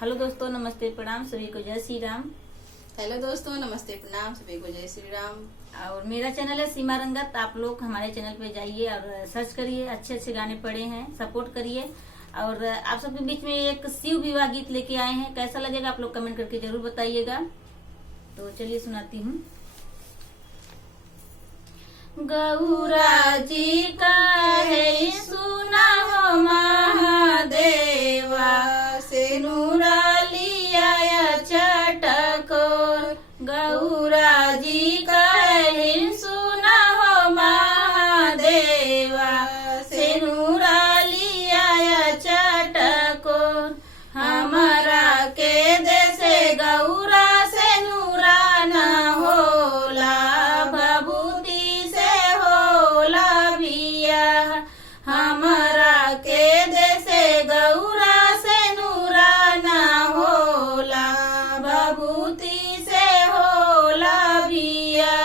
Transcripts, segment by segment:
Hello दोस्तों, नमस्ते, प्रणाम, सभी को जय श्री राम। हेलो दोस्तों, नमस्ते, प्रणाम, सभी को जय श्री राम। और मेरा चैनल है सीमा रंगत। आप लोग हमारे चैनल पे जाइए और सर्च करिए, अच्छे अच्छे गाने पड़े हैं, सपोर्ट करिए। और आप सबके बीच में एक शिव विवाह गीत लेके आए हैं, कैसा लगेगा आप लोग कमेंट करके जरूर बताइएगा। तो चलिए सुनाती हूँ। गौरा जी का है सुना हो महादेवा, से नूरा लिया चटकोर। गौरा जी का है सुना हो महादेवा, से नूरा लिया चटकोर। हमारा के देसे गौरा से नूरा न होला, भभूति से होला बिया। हमारा के देसे गौरा से नूरा न होला, भभूति से होला बिया।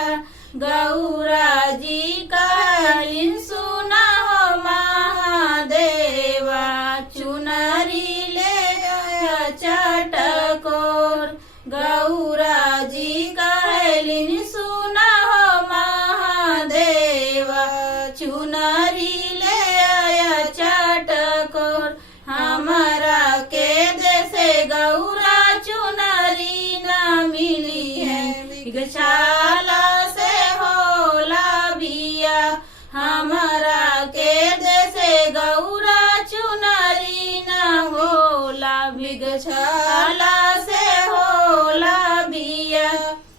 गौरा जी कहलिन सुना हो महादेवा, चुनरी ले चटकोर। गौरा जी कहलिन सुना हो महादेवा, चुनरी ले चटकोर। हमारा के देसे गौरा चुनरी न मिली है, गछाला से होला बिया। हमारा के देसे गौरा चुनरी न होला, बिगछाला से होला बिया।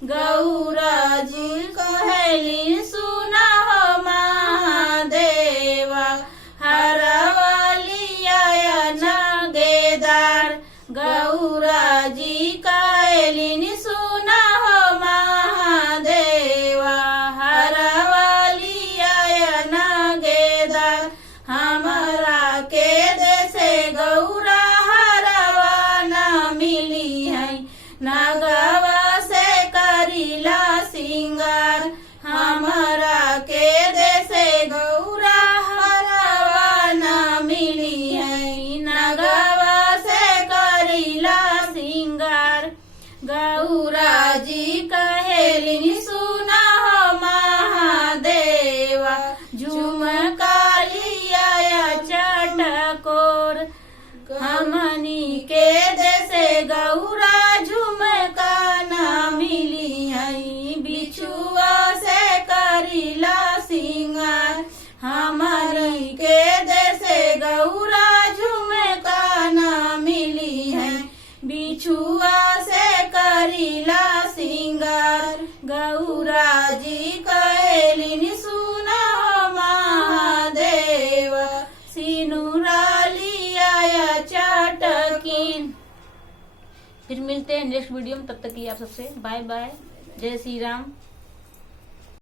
गौरा जी कहली सुना हो महादेवा, हरवालिया नगेदार। गौरा जी कहली सुना हो महादेवा, हरवालिया नगेदार। हमारा के देसे गौरा हरवा न मिली है, नगवा से करीला सिंगार। हमारा के देसे गौरा हरवा न मिली है, नगवा से करीला सिंगार। गौरा जी कहेलिन सुना हो महादेवा, झुमका लिया चटकोर। हमनी के देसे गौरा झुमका न मिली है, बिछुआ से करीला सिंगार। हमारी के देसे गौरा झुमका न मिली है, बिछुआ से करीला सिंगार। गौरा जी कहलिन सुना हो महादेवा, सिनुरा लिया चटकिन। फिर मिलते हैं नेक्स्ट वीडियो में, तब तक के लिए आप सबसे बाय बाय, जय श्री राम।